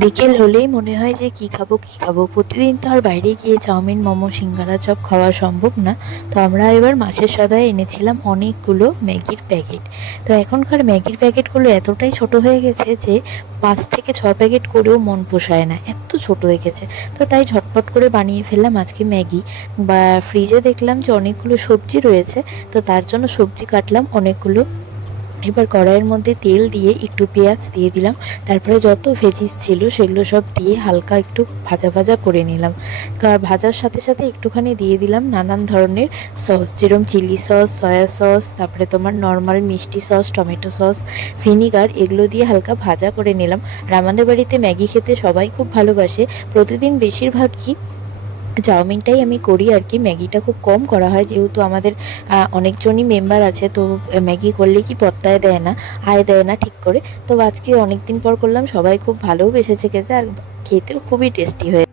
বিকেল হলেই মনে হয় যে কী খাবো কী খাবো। প্রতিদিন তো আর বাইরে গিয়ে চাউমিন, মোমো, সিঙ্গারা, চপ খাওয়া সম্ভব না। তো আমরা এবার মাসের সদায় এনেছিলাম অনেকগুলো ম্যাগির প্যাকেট। তো এখনকার ম্যাগির প্যাকেটগুলো এতটাই ছোট হয়ে গেছে যে ৫ থেকে ৬ প্যাকেট করেও মন পোষায় না, এত ছোট হয়ে গেছে। তো তাই ঝটপট করে বানিয়ে ফেললাম আজকে ম্যাগি। বা ফ্রিজে দেখলাম যে অনেকগুলো সবজি রয়েছে, তো তার জন্য সবজি কাটলাম অনেকগুলো। এবার কড়াইয়ের মধ্যে তেল দিয়ে একটু পেঁয়াজ দিয়ে দিলাম, তারপরে যত ভেজিস ছিল সেগুলো সব দিয়ে হালকা একটু ভাজা ভাজা করে নিলাম। ভাজার সাথে সাথে একটুখানি দিয়ে দিলাম নানান ধরনের সস, যেরকম চিলি সস, সয়া সস, তারপরে তোমার নর্মাল মিষ্টি সস, টমেটো সস, ভিনিগার, এগুলো দিয়ে হালকা ভাজা করে নিলাম। আর আমাদের বাড়িতে ম্যাগি খেতে সবাই খুব ভালোবাসে। প্রতিদিন বেশিরভাগই চাউমিনটাই আমি করি আর কি, ম্যাগিটা খুব কম করা হয় যেহেতু আমাদের অনেকজনই মেম্বার আছে। তো ম্যাগি করলে কি পত্তায় দেয় না, আয় দেয় না ঠিক করে। তো আজকে অনেক দিন পর করলাম, সবাই খুব ভালোও বেসেছে খেতে, আর খেতেও খুবই টেস্টি হয়েছে।